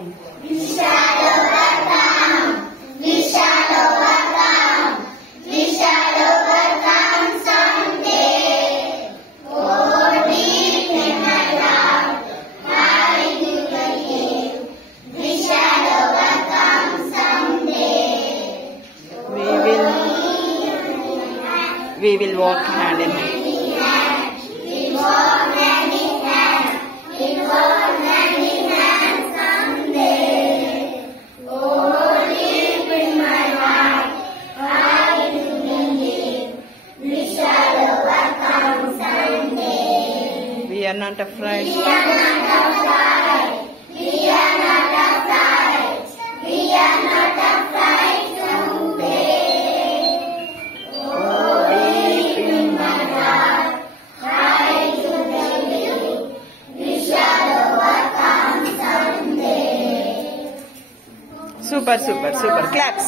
We shall overcome. We shall overcome. We shall overcome someday. Oh, deep in my heart, I do believe we shall overcome someday. We will walk hand in hand. We walk hand in hand. We walk hand in hand someday. Oh, deep in my heart, I do believe we shall overcome someday. We are not afraid. We are not afraid. We are not afraid. We are not afraid someday. Oh, deep in my heart, I do believe we shall overcome someday. Super, super, super. Claps.